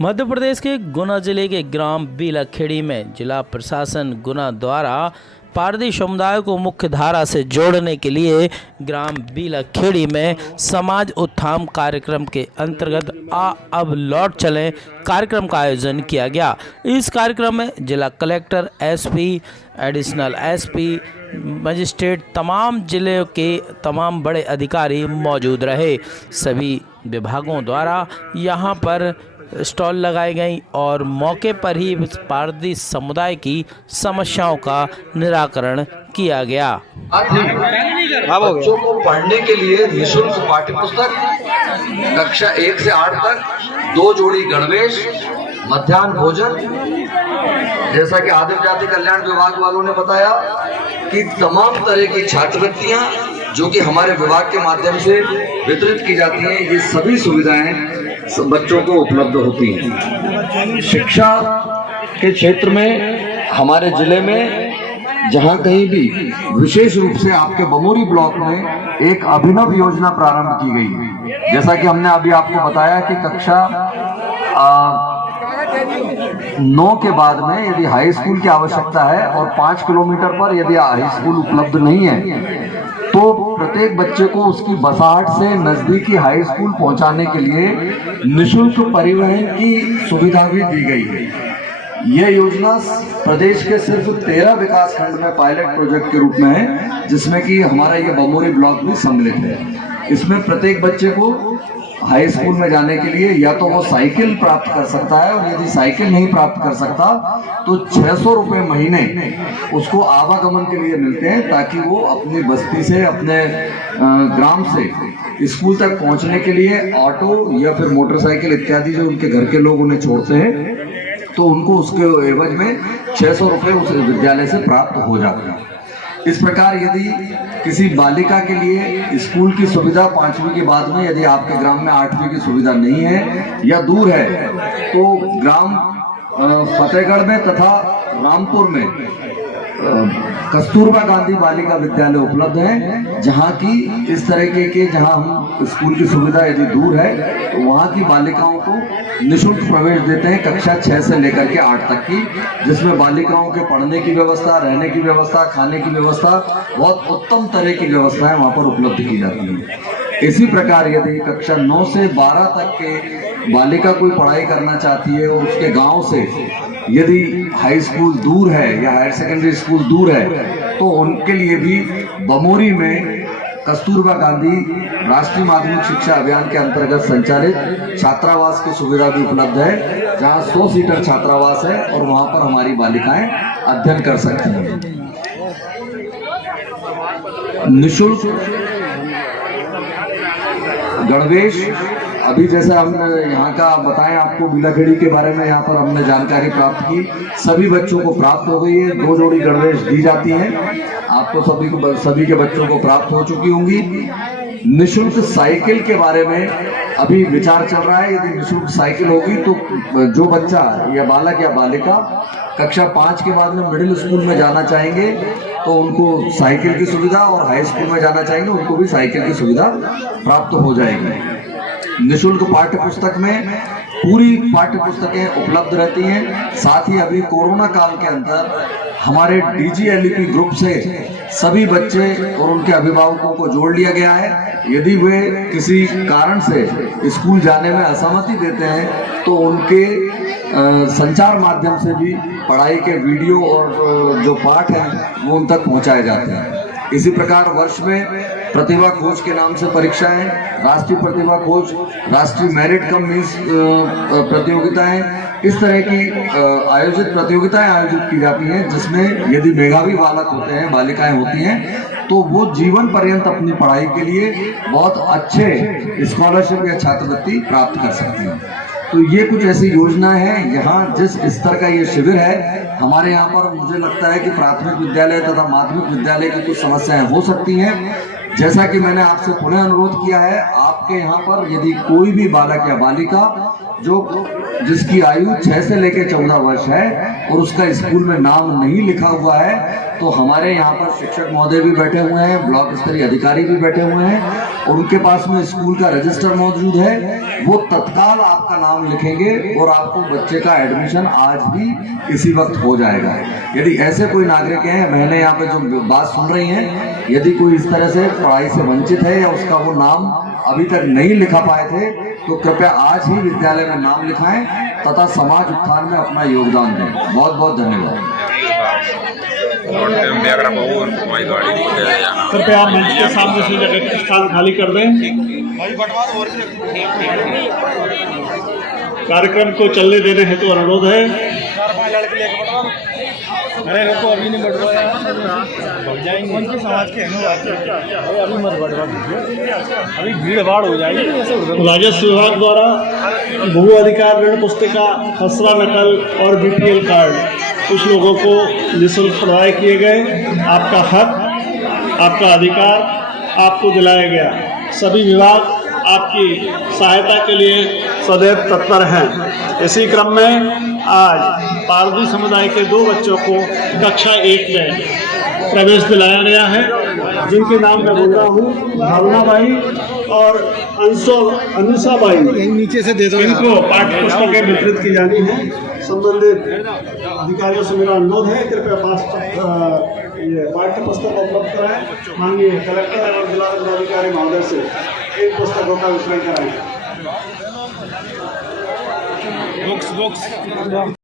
मध्य प्रदेश के गुना जिले के ग्राम बीलाखेड़ी में जिला प्रशासन गुना द्वारा पारधी समुदाय को मुख्य धारा से जोड़ने के लिए ग्राम बीलाखेड़ी में समाज उत्थान कार्यक्रम के अंतर्गत अब लौट चलें कार्यक्रम का आयोजन किया गया। इस कार्यक्रम में जिला collector, SP, additional SP, magistrate, तमाम जिले के तमाम बड़े अधिकारी मौजूद रहे। सभी विभागों द्वारा यहां पर स्टॉल लगाई गई और मौके पर ही पारधी समुदाय की समस्याओं का निराकरण किया गया। बच्चों को पढ़ने के लिए निःशुल्क पाठ्य पुस्तक कक्षा 1 से 8 तक, 2 जोड़ी गणवेश, मध्याह्न भोजन। जैसा कि आदिम जाति कल्याण विभाग वालों ने बताया कि तमाम तरह की छात्रवृत्तियां जो कि हमारे विभाग के माध्यम से वितरित की जाती हैं, ये सभी सुविधाएं बच्चों को उपलब्ध होती हैं। शिक्षा के क्षेत्र में हमारे जिले में जहां कहीं भी विशेष रूप से आपके बमोरी ब्लॉक में एक अभिनव योजना प्रारंभ की गई। जैसा कि हमने अभी आपको बताया कि कक्षा 9 के बाद में यदि हाई स्कूल की आवश्यकता है और 5 किलोमीटर पर यदि हाई स्कूल उपलब्ध नहीं है तो प्रत्येक बच्चे को उसकी बसाहट से नजदीकी हाई स्कूल पहुंचाने के लिए निःशुल्क परिवहन की सुविधा भी दी गई है। यह योजना प्रदेश के सिर्फ 13 विकास खंड में पायलट प्रोजेक्ट के रूप में है, जिसमें कि हमारा ये बमोरी ब्लॉक भी सम्मिलित है। इसमें प्रत्येक बच्चे को हाई स्कूल में जाने के लिए या तो वो साइकिल प्राप्त कर सकता है, और यदि साइकिल नहीं प्राप्त कर सकता तो 600 रुपये महीने उसको आवागमन के लिए मिलते हैं, ताकि वो अपनी बस्ती से, अपने ग्राम से स्कूल तक पहुंचने के लिए ऑटो या फिर मोटरसाइकिल इत्यादि जो उनके घर के लोग उन्हें छोड़ते हैं तो उनको उसके एवज में 600 रुपये उस विद्यालय से प्राप्त हो जाते हैं। इस प्रकार यदि किसी बालिका के लिए स्कूल की सुविधा 5वीं के बाद में यदि आपके ग्राम में 8वीं की सुविधा नहीं है या दूर है तो ग्राम फतेहगढ़ में तथा रामपुर में कस्तूरबा गांधी बालिका विद्यालय उपलब्ध है, जहां की इस तरीके के जहां हम स्कूल की सुविधा यदि दूर है तो वहां की बालिकाओं को निःशुल्क प्रवेश देते हैं कक्षा 6 से लेकर के 8 तक की, जिसमें बालिकाओं के पढ़ने की व्यवस्था, रहने की व्यवस्था, खाने की व्यवस्था, बहुत उत्तम तरह की व्यवस्थाएं वहां पर उपलब्ध की जाती हैं। इसी प्रकार यदि कक्षा 9 से 12 तक के बालिका कोई पढ़ाई करना चाहती है और उसके गांव से यदि हाई स्कूल दूर है या हायर सेकेंडरी स्कूल दूर है तो उनके लिए भी बमोरी में कस्तूरबा गांधी राष्ट्रीय माध्यमिक शिक्षा अभियान के अंतर्गत संचालित छात्रावास की सुविधा भी उपलब्ध है, जहां 100 सीटर छात्रावास है और वहां पर हमारी बालिकाएं अध्ययन कर सकती हैं। निःशुल्क गणवेश, अभी जैसा हमने यहाँ का बताएं आपको बीलाखेड़ी के बारे में, यहाँ पर हमने जानकारी प्राप्त की, सभी बच्चों को प्राप्त हो गई है। 2 जोड़ी गणवेश दी जाती हैं, आपको सभी के बच्चों को प्राप्त हो चुकी होंगी। निःशुल्क साइकिल के बारे में अभी विचार चल रहा है। यदि निःशुल्क साइकिल होगी तो जो बच्चा या बालक या बालिका कक्षा 5 के बाद में मिडिल स्कूल में जाना चाहेंगे तो उनको साइकिल की सुविधा, और हाई स्कूल में जाना चाहेंगे उनको भी साइकिल की सुविधा प्राप्त हो जाएगी। निःशुल्क पाठ्य पुस्तक में पूरी पाठ्य पुस्तकें उपलब्ध रहती हैं। साथ ही अभी कोरोना काल के अंदर हमारे DGLEP ग्रुप से सभी बच्चे और उनके अभिभावकों को जोड़ लिया गया है। यदि वे किसी कारण से स्कूल जाने में असहमति देते हैं तो उनके संचार माध्यम से भी पढ़ाई के वीडियो और जो पाठ हैं वो उन तक पहुंचाए जाते हैं। इसी प्रकार वर्ष में प्रतिभा खोज के नाम से परीक्षाएं, राष्ट्रीय प्रतिभा खोज, राष्ट्रीय मेरिट कम मीन्स प्रतियोगिताएं, इस तरह की प्रतियोगिताएं आयोजित की जाती हैं, जिसमें यदि मेधावी बालक होते हैं, बालिकाएं होती हैं, तो वो जीवन पर्यंत अपनी पढ़ाई के लिए बहुत अच्छे स्कॉलरशिप या छात्रवृत्ति प्राप्त कर सकते हैं। तो ये कुछ ऐसी योजना है। यहाँ जिस स्तर का ये शिविर है, हमारे यहाँ पर मुझे लगता है कि प्राथमिक विद्यालय तथा माध्यमिक विद्यालय की कुछ समस्याएं हो सकती हैं। जैसा कि मैंने आपसे पुनः अनुरोध किया है, आपके यहाँ पर यदि कोई भी बालक या बालिका जिसकी आयु 6 से लेकर 14 वर्ष है और उसका स्कूल में नाम नहीं लिखा हुआ है, तो हमारे यहाँ पर शिक्षक महोदय भी बैठे हुए हैं, ब्लॉक स्तरीय अधिकारी भी बैठे हुए हैं। और उनके पास में स्कूल का रजिस्टर मौजूद है, वो तत्काल आपका नाम लिखेंगे और आपको बच्चे का एडमिशन आज ही इसी वक्त हो जाएगा। यदि ऐसे कोई नागरिक हैं, बहनें यहाँ पे जो बात सुन रही हैं, यदि कोई इस तरह से पढ़ाई से वंचित है या उसका वो नाम अभी तक नहीं लिखा पाए थे, तो कृपया आज ही विद्यालय में नाम लिखाएं तथा समाज उत्थान में अपना योगदान दें। बहुत बहुत धन्यवाद। कृपया मंच के सामने से जगह का स्थान खाली कर दें। कार्यक्रम को चलने देने हेतु अनुरोध है। अरे रुको, अभी नहीं बढ़ रहा है, जाएंगे उनके समाज के अभी मत बढ़वा दीजिए, अभी भीड़ भाड़ हो जाएगी। राजस्व विभाग द्वारा भू अधिकार ऋण पुस्तिका, खसरा नकल और बीपीएल कार्ड कुछ लोगों को निःशुल्क प्रदाय किए गए। आपका हक, आपका अधिकार आपको दिलाया गया। सभी विभाग आपकी सहायता के लिए सदैव तत्पर हैं। इसी क्रम में आज पारदी समुदाय के 2 बच्चों को कक्षा 1 में प्रवेश दिलाया गया है, जिनके नाम मैं बोल रहा हूँ भावना बाई और अनुषा बाई। नीचे से दे दो। इनको पाठ्य पुस्तकें वितरित की जानी है। संबंधित अधिकारियों से मेरा अनुरोध है, कृपया पाठ्य पुस्तक उपलब्ध कराएं। माननीय कलेक्टर एवं जिला अधिकारी महोदय से इन पुस्तकों का वितरण कराएं। बुक्स